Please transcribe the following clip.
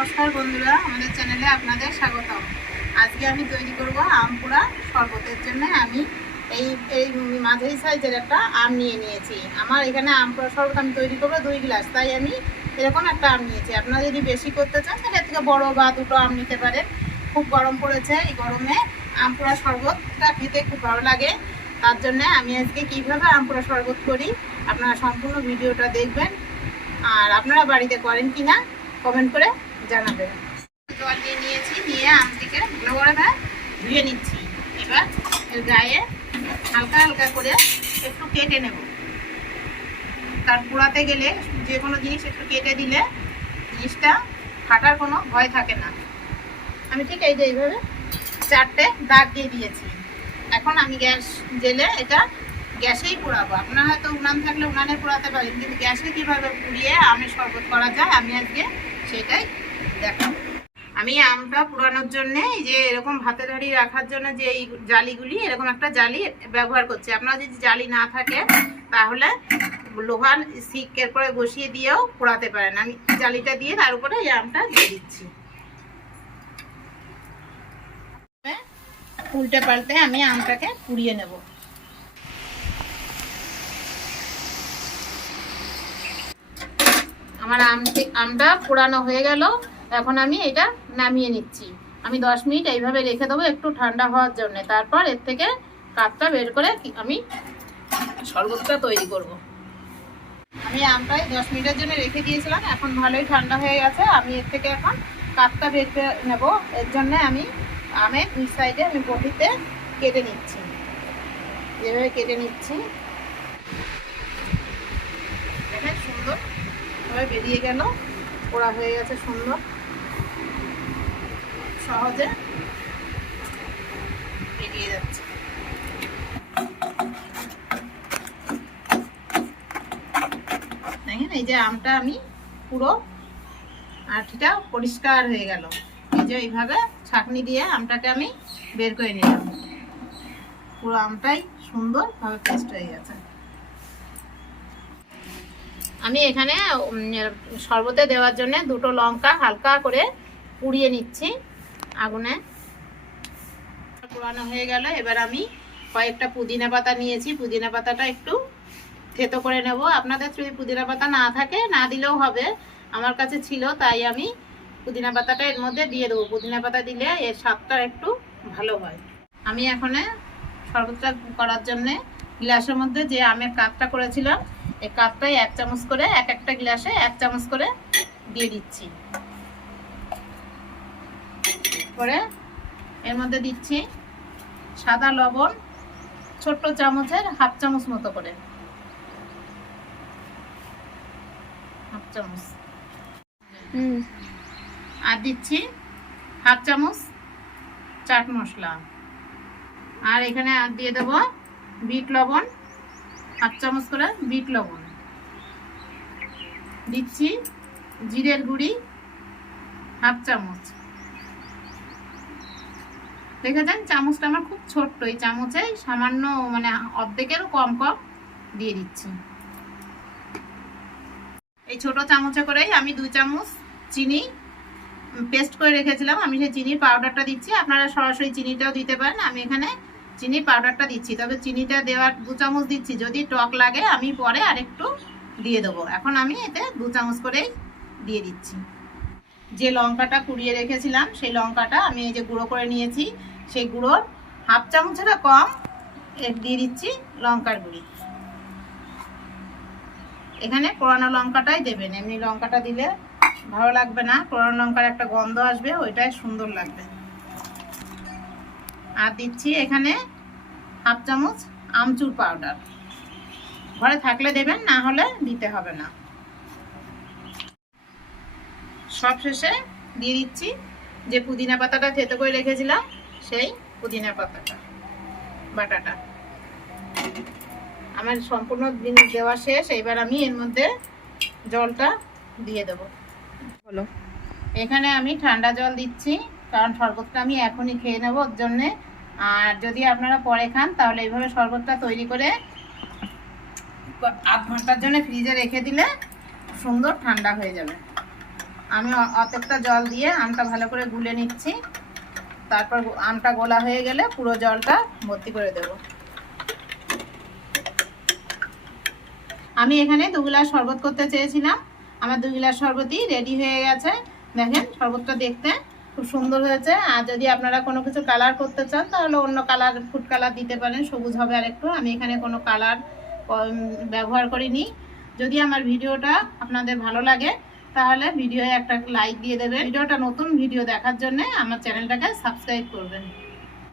নমস্কার বন্ধুরা, আমাদের চ্যানেলে আপনাদের স্বাগতম। আজকে আমি তৈরি করব আম পোড়া শরবতের জন্য। আমি এই এই মাঝারি সাইজের একটা আম নিয়ে নিয়েছি। আমার এখানে আম পোড়া শরবত আমি তৈরি করবো 2 গ্লাস, তাই আমি এরকম একটা আম নিয়েছি। আপনারা যদি বেশি করতে চান তাহলে এর থেকে বড় বা দুটো আম নিতে পারেন। খুব গরম পড়েছে, এই গরমে আম পোড়া শরবতটা খেতে খুব ভালো লাগে। তার জন্য আমি আজকে কীভাবে আম পোড়া শরবত করি আপনারা সম্পূর্ণ ভিডিওটা দেখবেন। আর আপনারা বাড়িতে করেন কি না কমেন্ট করে জানাবেন। জল নিয়েছি, নিয়ে আমটিকে ভালো করে ধুয়ে নিচ্ছি। এবার এর গায়ে হালকা হালকা করে একটু কেটে নেব। তার পোড়াতে গেলে যে কোনো জিনিস একটু কেটে দিলে জিনিসটা ফাটার কোনো ভয় থাকে না। আমি ঠিক এইভাবে 4টে দাগ দিয়ে দিয়েছি। এখন আমি গ্যাস জেলে এটা গ্যাসেই পোড়াবো। আপনারা হয়তো উনান থাকলে উনানে পোড়াতে পারেন, কিন্তু গ্যাসে কীভাবে পুড়িয়ে আমের শরবত করা যায় আমি আজকে সেটাই দেখাবো। আমি আমটা পোড়ানোর জন্যে এই যে এরকম ভাতের হাঁড়ি রাখার জন্য যে এই জালিগুলি, এরকম একটা জালি ব্যবহার করছি। আপনারা যদি জালি না থাকে তাহলে লোহার শিকের পরে বসিয়ে দিয়েও পোড়াতে পারেন। আমি জালিটা দিয়ে তার উপরে এই আমটা দিয়ে দিচ্ছি। উল্টে পাল্টে আমি আমটাকে পুড়িয়ে নেব। আমার আমটা পোড়ানো হয়ে গেল। এখন আমি এটা নামিয়ে নিচ্ছি। আমি 10 মিনিট এইভাবে রেখে দেবো একটু ঠান্ডা হওয়ার জন্য। তারপর এর থেকে কাপটা বের করে আমি শরবতটা তৈরি করব। আমি আমটাই 10 মিনিটের জন্য রেখে দিয়েছিলাম, এখন ভালোই ঠান্ডা হয়ে গেছে। আমি এর থেকে এখন কাপটা বের করে নেব। এর জন্য আমি আমের 2 সাইডে আমি বটিতে কেটে নিচ্ছি। যেভাবে কেটে নিচ্ছি দেখেন সুন্দর বেরিয়ে গেল, পোড়া হয়ে গেছে সুন্দর। সহজে বেরিয়ে যাচ্ছে। দেখেন এই যে আমটা আমি পুরো আঠিটা পরিষ্কার হয়ে গেল। এই যে এইভাবে ছাঁকনি দিয়ে আমটাকে আমি বের করে নিলাম। পুরো আমটাই সুন্দরভাবে পেস্ট হয়ে গেছে। আমি এখানে শরবতে দেওয়ার জন্য 2টো লঙ্কা হালকা করে পুড়িয়ে নিচ্ছি আগুনে। পোড়ানো হয়ে গেল। এবার আমি কয়েকটা পুদিনা পাতা নিয়েছি। পুদিনা পাতাটা একটু থেতো করে নেব। আপনাদের যদি পুদিনা পাতা না থাকে না দিলেও হবে, আমার কাছে ছিল তাই আমি পুদিনা পাতাটা এর মধ্যে দিয়ে দেবো। পুদিনা পাতা দিলে এর স্বাদটা একটু ভালো হয়। আমি এখন শরবতটা করার জন্যে গ্লাসের মধ্যে যে আমের কাপটা করেছিলাম এই কাপটাই 1 চামচ করে একটা গ্লাসে 1 চামচ করে দিয়ে দিচ্ছি। পরে এর মধ্যে দিচ্ছি সাদা লবণ, ছোট্ট চামচের 1/2 চামচ মতো করে, 1/2 চামচ। আর দিচ্ছি 1/2 চামচ চাট মশলা। আর এখানে আর দিয়ে দেবো বিট লবণ, 1/2 চামচ করে বিট লবণ দিচ্ছি। জিরের গুঁড়ি 1/2 চামচ। দেখেছেন চামচটা আমার খুব ছোট্ট, এই চামচে সামান্য মানে অর্ধেকেরও কম দিয়ে দিচ্ছি। এই ছোট চামচে করেই আমি 2 চামচ চিনি পেস্ট করে রেখেছিলাম, আমি সেই চিনির পাউডারটা দিচ্ছি। আপনারা সরাসরি চিনিটাও দিতে পারেন। আমি এখানে চিনির পাউডারটা দিচ্ছি, তবে চিনিটা দেওয়ার 2 চামচ দিচ্ছি। যদি টক লাগে আমি পরে আরেকটু দিয়ে দেবো। এখন আমি এতে 2 চামচ করেই দিয়ে দিচ্ছি। যে লঙ্কাটা কুড়িয়ে রেখেছিলাম সেই লঙ্কাটা আমি এই যে গুঁড়ো করে নিয়েছি, সেই গুঁড়োর 1/2 চামচেরও কম দিয়ে দিচ্ছি লঙ্কার গুঁড়ি। এখানে পোড়ানো লঙ্কাটাই দেবেন, এমনি লঙ্কাটা দিলে ভালো লাগবে না। পোড়ানো লঙ্কার একটা গন্ধ আসবে, ওইটাই সুন্দর লাগবে। আর দিচ্ছি এখানে 1/2 চামচ আমচুর পাউডার। ঘরে থাকলে দেবেন, না হলে দিতে হবে না। সব শেষে দিয়ে দিচ্ছি যে পুদিনা পাতাটা থেতো করে রেখেছিলাম সেই পুদিনা পাতাটা বাটাটা। আমার সম্পূর্ণ জিনিস দেওয়া শেষ। এবার আমি এর মধ্যে জলটা দিয়ে দেবো। হলো এখানে আমি ঠান্ডা জল দিচ্ছি, কারণ শরবতটা আমি এখনই খেয়ে নেব ওর জন্যে। আর যদি আপনারা পরে খান তাহলে এইভাবে শরবতটা তৈরি করে 1/2 ঘন্টার জন্য ফ্রিজে রেখে দিলে সুন্দর ঠান্ডা হয়ে যাবে। আমি অতটা জল দিয়ে আমটা ভালো করে গুলে নিচ্ছি। তারপর আমটা গোলা হয়ে গেলে পুরো জলটা ভর্তি করে দেব। আমি এখানে 2 গ্লাস শরবত করতে চেয়েছিলাম, আমার 2 গ্লাস শরবতই রেডি হয়ে গেছে। দেখেন শরবতটা দেখতে খুব সুন্দর হয়েছে। আর যদি আপনারা কোনো কিছু কালার করতে চান তাহলে অন্য কালার, ফুড কালার দিতে পারেন, সবুজ হবে আর একটু। আমি এখানে কোনো কালার ব্যবহার করিনি। যদি আমার ভিডিওটা আপনাদের ভালো লাগে তাহলে ভিডিওয়ে একটা লাইক দিয়ে দেবেন। ভিডিওটা নতুন ভিডিও দেখার জন্য আমার চ্যানেলটাকে সাবস্ক্রাইব করবেন।